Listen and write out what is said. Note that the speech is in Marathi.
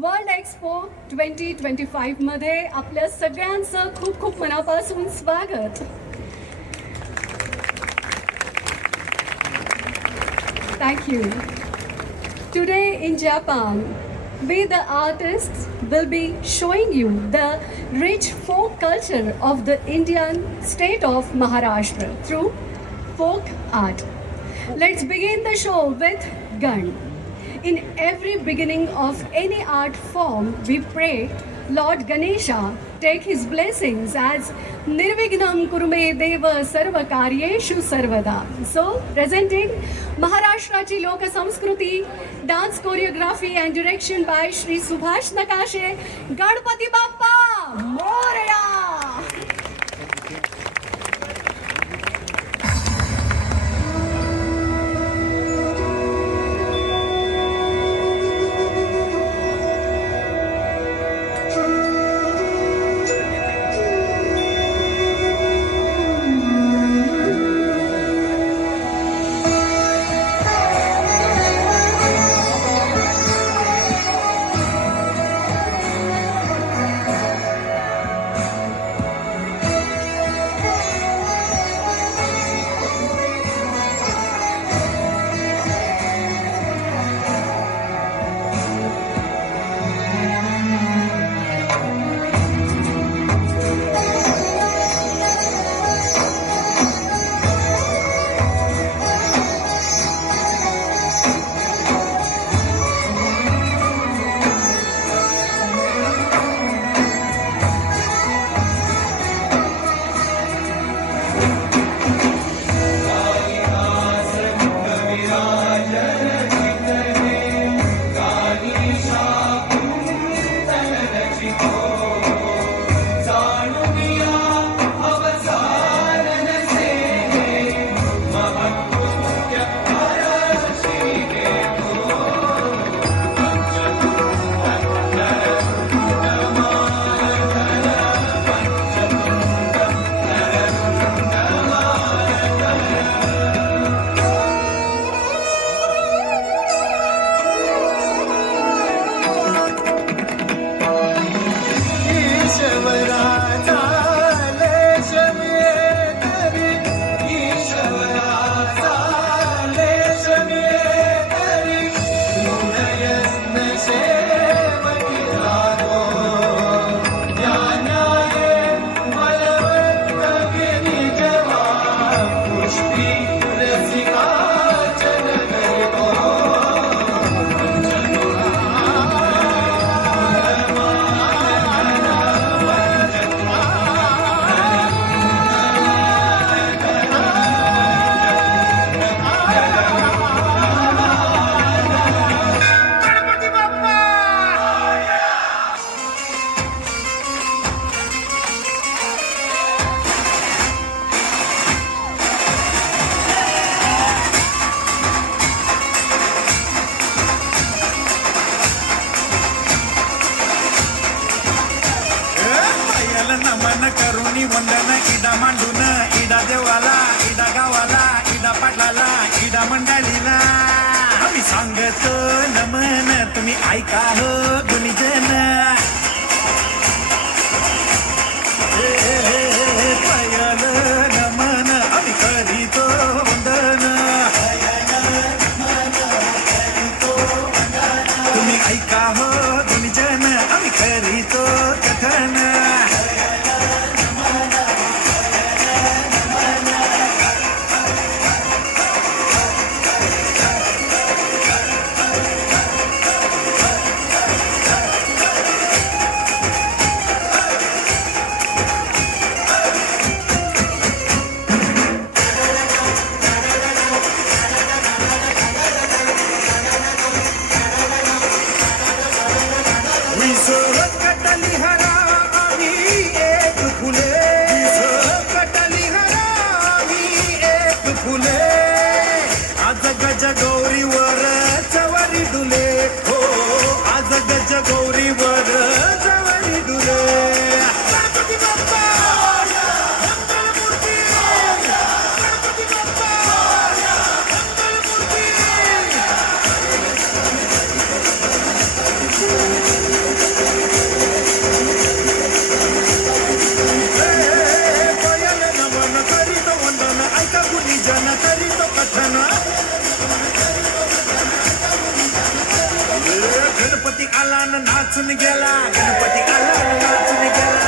वर्ल्ड एक्सपो 2025 मध्ये आपल्या सगळ्यांचं खूप खूप मनापासून स्वागत. Thank you. Today in Japan, we the artists will be showing you the rich folk culture of the Indian state of Maharashtra through folk art. Let's begin the show with Gan. In every beginning of any art form, we pray Lord Ganesha take his blessings as Nirvignam Kurume Deva Sarva Karyeshu Sarvada. So, presenting Maharashtrachi Loka Samskruti, dance choreography and direction by Shri Subhash Nakashe, Ganpati Bappa Moria. नमन करुणी वंदन इडा मांडून इडा देवाला इडा गावाला इडा पाटलाला इडा मंडळीला आम्ही सांगतो नमन तुम्ही ऐका हो गुणीजन पयल नमन आम्ही करीतो वंदन तुम्ही ऐका हो गुणीजन आम्ही करीतो कथन गौरीवर चवरी डुले हो आज गज गौरीवर चवरी डुले गणपती बाप्पा मंगलमूर्ती गणपती बाप्पा मंगलमूर्ती आला न नाचून गेला गणपती आला न नाचून गेला